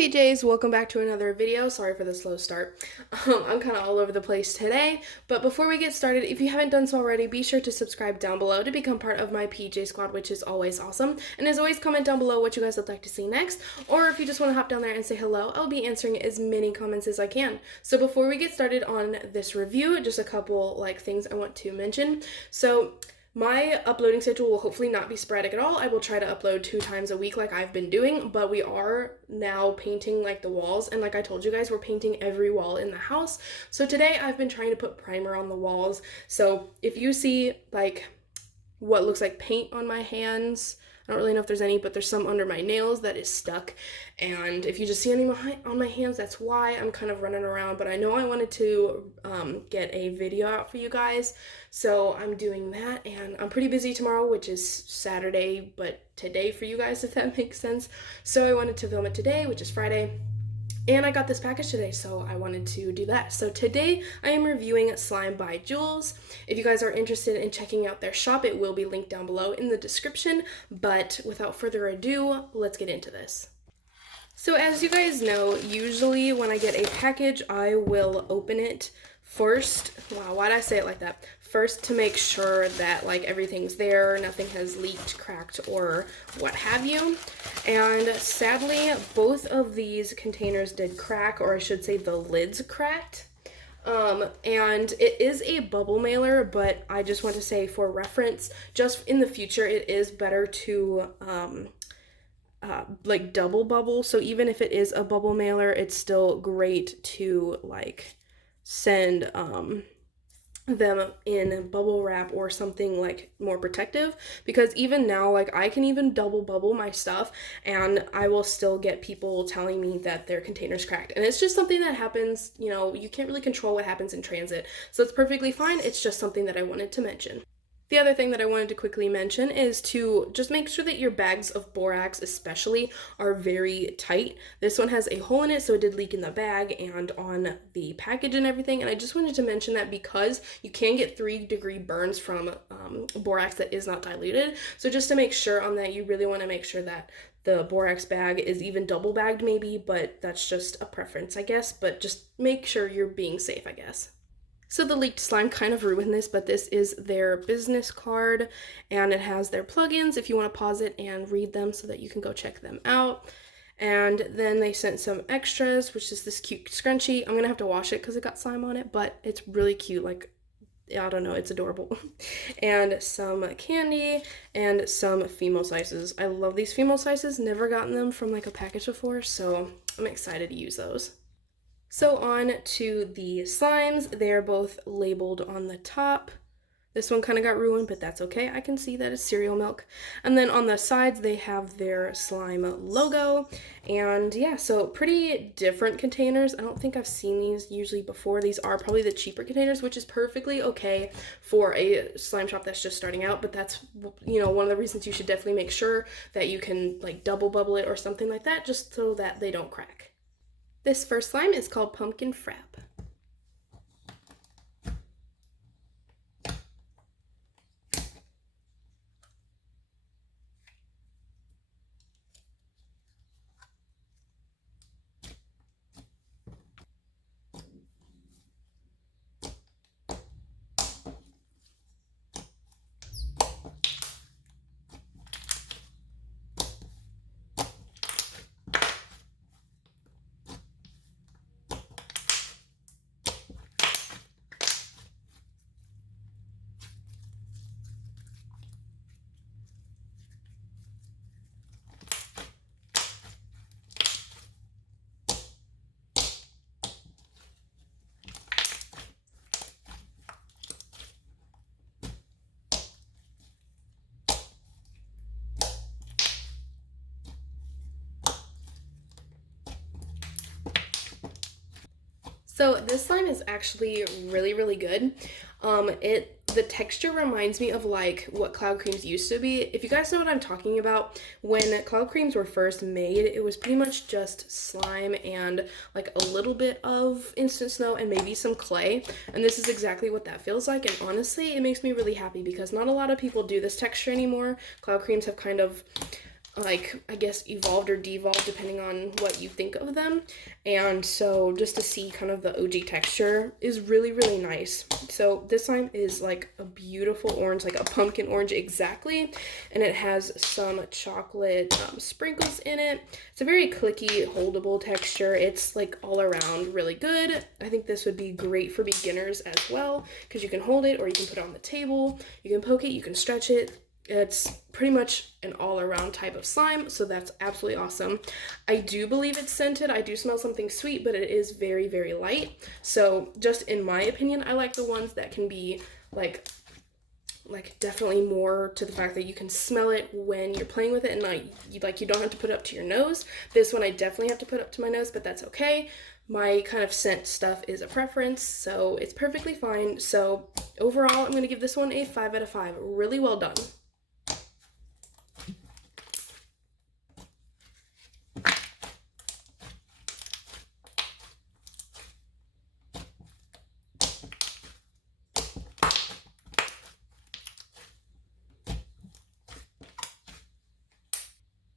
PJs, welcome back to another video. Sorry for the slow start. I'm kind of all over the place today, but before we get started, if you haven't done so already, be sure to subscribe down below to become part of my PJ squad, which is always awesome. And as always, comment down below what you guys would like to see next, or if you just want to hop down there and say hello, I'll be answering as many comments as I can. So before we get started on this review, just a couple things I want to mention. So my uploading schedule will hopefully not be sporadic at all. I will try to upload 2 times a week like I've been doing, but we are now painting the walls, and like I told you guys, we're painting every wall in the house. So today I've been trying to put primer on the walls. So if you see what looks like paint on my hands, I don't really know if there's any, but there's some under my nails that is stuck. And if you just see any on my hands, that's why I'm kind of running around. But I know I wanted to get a video out for you guys, so I'm doing that. And I'm pretty busy tomorrow, which is Saturday, but today for you guys, if that makes sense. So I wanted to film it today, which is Friday. And I got this package today, so I wanted to do that. So today I am reviewing Slime by Jules. If you guys are interested in checking out their shop, it will be linked down below in the description. But without further ado, let's get into this. So as you guys know, usually when I get a package, I will open it first. Wow, why'd I say it like that? First, to make sure that everything's there, nothing has leaked, cracked, or what have you. And sadly, both of these containers did crack, or I should say the lids cracked. And it is a bubble mailer, but I just want to say for reference, just in the future, it is better to double bubble. So even if it is a bubble mailer, it's still great to send them in bubble wrap or something more protective, because even now I can even double bubble my stuff and I will still get people telling me that their container's cracked, and it's just something that happens. You can't really control what happens in transit, so it's perfectly fine. It's just something that I wanted to mention. The other thing that I wanted to quickly mention is to just make sure that your bags of borax especially are very tight. This one has a hole in it, so it did leak in the bag and on the package and everything. And I just wanted to mention that because you can get 3-degree burns from borax that is not diluted. So just to make sure on that, you really want to make sure that the borax bag is even double bagged maybe, but that's just a preference, I guess. But just make sure you're being safe, I guess. So the leaked slime kind of ruined this, but this is their business card, and it has their plugins if you want to pause it and read them so that you can go check them out. And then they sent some extras, which is this cute scrunchie. I'm gonna have to wash it because it got slime on it, but it's really cute. I don't know, it's adorable. And some candy and some Fimo slices. I love these Fimo slices. Never gotten them from a package before, so I'm excited to use those. So on to the slimes. They're both labeled on the top. This one kind of got ruined, but that's okay. I can see that it's cereal milk. And then on the sides, they have their slime logo. And yeah, so pretty different containers. I don't think I've seen these usually before. These are probably the cheaper containers, which is perfectly okay for a slime shop that's just starting out. But that's, one of the reasons you should definitely make sure that you can double bubble it or something like that, just so that they don't crack. This first slime is called Pumpkin Frappe. So this slime is actually really, really good. The texture reminds me of what cloud creams used to be. If you guys know what I'm talking about, when cloud creams were first made, it was pretty much just slime and a little bit of instant snow and maybe some clay. And this is exactly what that feels like. And honestly, it makes me really happy because not a lot of people do this texture anymore. Cloud creams have kind of like, I guess, evolved or devolved depending on what you think of them. And so just to see kind of the OG texture is really, really nice. So this slime is like a beautiful orange, like a pumpkin orange exactly. And it has some chocolate sprinkles in it. It's a very clicky, holdable texture. It's like all around really good. I think this would be great for beginners as well, because you can hold it or you can put it on the table. You can poke it, you can stretch it. It's pretty much an all-around type of slime, so that's absolutely awesome. I do believe it's scented. I do smell something sweet, but it is very, very light. So just in my opinion, I like the ones that can be like definitely more to the fact that you can smell it when you're playing with it, and you don't have to put it up to your nose. This one I definitely have to put up to my nose, but that's okay. My kind of scent stuff is a preference, so it's perfectly fine. So overall, I'm going to give this one a 5 out of 5. Really well done.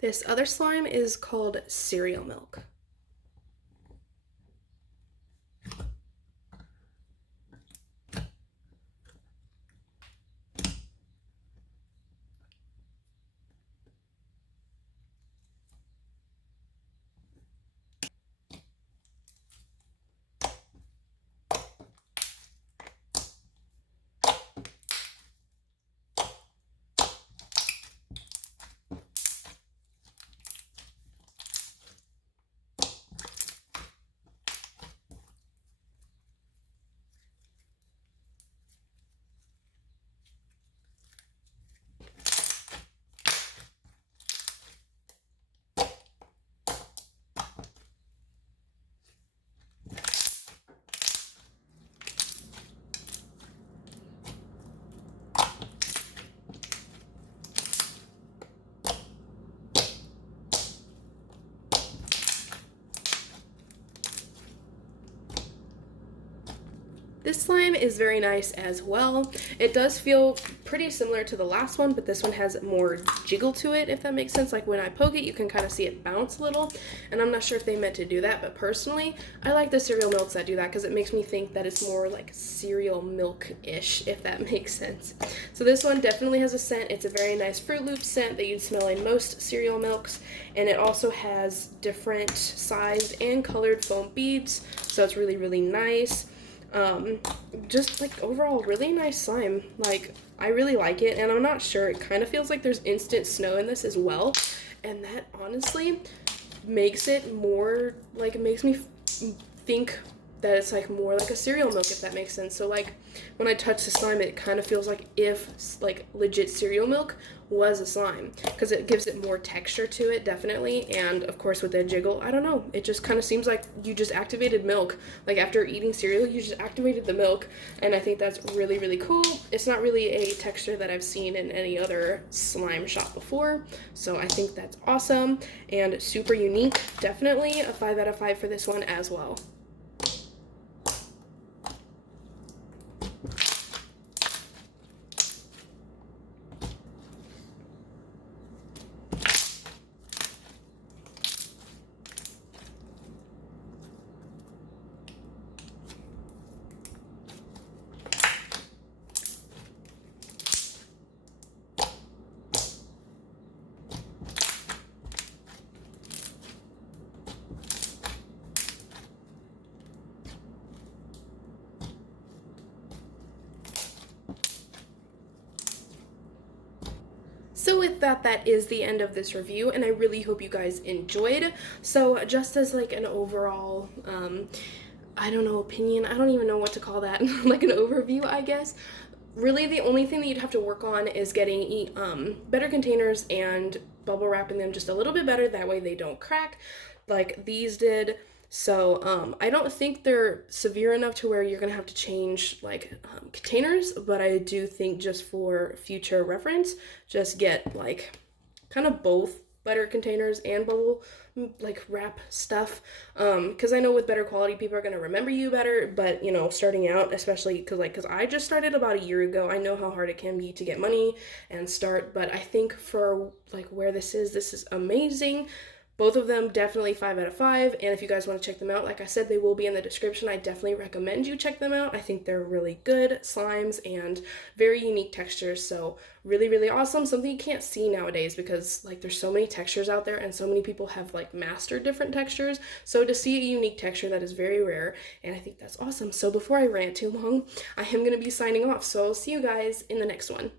This other slime is called cereal milk. This slime is very nice as well. It does feel pretty similar to the last one, but this one has more jiggle to it, if that makes sense. Like when I poke it, you can kind of see it bounce a little, and I'm not sure if they meant to do that, but personally, I like the cereal milks that do that because it makes me think that it's more like cereal milk-ish, if that makes sense. So this one definitely has a scent. It's a very nice Fruit Loop scent that you'd smell in most cereal milks, and it also has different sized and colored foam beads, so it's really, really nice. Just like overall really nice slime. Like I really like it, and I'm not sure, it kind of feels like there's instant snow in this as well, and that honestly makes it more like, it makes me think that it's like more like a cereal milk, if that makes sense. So like when I touch the slime, it kind of feels like if like legit cereal milk was a slime, because it gives it more texture to it, definitely. And of course with that jiggle, I don't know, it just kind of seems like you just activated milk. Like after eating cereal, you just activated the milk, and I think that's really, really cool. It's not really a texture that I've seen in any other slime shop before, so I think that's awesome and super unique. Definitely a 5 out of 5 for this one as well. So with that, that is the end of this review, and I really hope you guys enjoyed. So just as like an overall, I don't know, opinion, I don't even know what to call that, like an overview, I guess. Really the only thing that you'd have to work on is getting better containers and bubble wrapping them just a little bit better, that way they don't crack like these did. So I don't think they're severe enough to where you're gonna have to change like containers, but I do think just for future reference, just get like kind of both butter containers and bubble like wrap stuff, because I know with better quality people are going to remember you better, but you know, starting out, especially because I just started about a year ago, I know how hard it can be to get money and start, but I think for like where this is amazing. Both of them definitely 5 out of 5. And if you guys want to check them out, like I said, they will be in the description. I definitely recommend you check them out. I think they're really good slimes and very unique textures. So really, really awesome. Something you can't see nowadays because like there's so many textures out there and so many people have like mastered different textures. So to see a unique texture, that is very rare. And I think that's awesome. So before I rant too long, I am going to be signing off. So I'll see you guys in the next one.